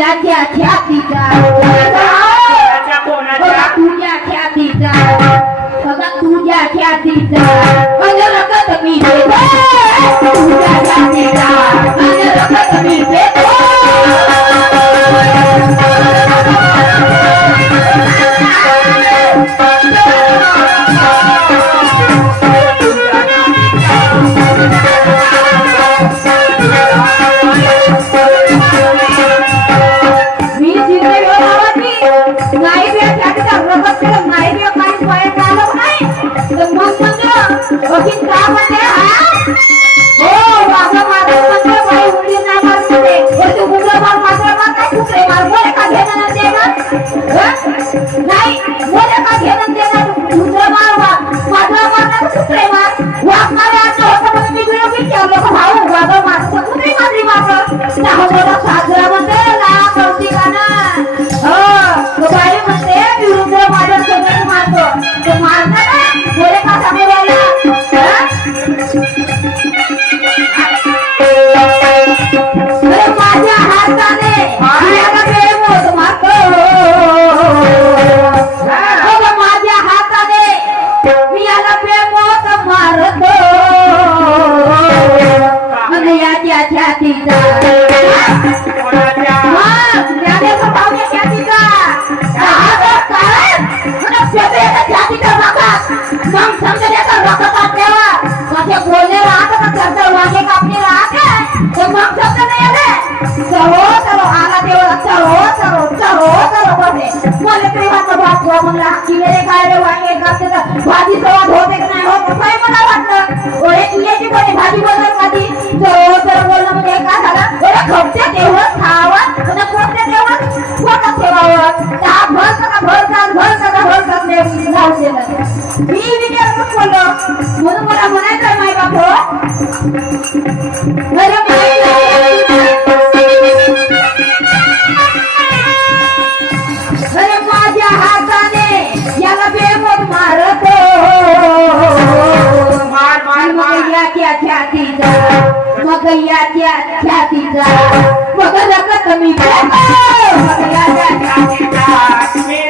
याच्या ख्यातीचा तुझ्या ख्यातीचा बघा तुझ्या ख्यातीचा रगत मी देतो तुझ्या ख्यातीचा रगत मी देतो भाजी सवाद होते की नाही होत काय मला वाटलं ओळे तुझ्याची कोणी भाजी बोलत कधी जर बोलणं म्हणजे काय झालं ओळे खपते तेव्हा खावं आणि पोटते तेव्हा पोटात ठेवावं त्या भर सका लावून दिलं मी विचारून बोललो म्हणून मला म्हणायचं माय बाप माझ्या हाताने याला बेमोत मारतो याच्या छातीचा मग याच्या छातीचा मग रगत मी याच्या छातीचा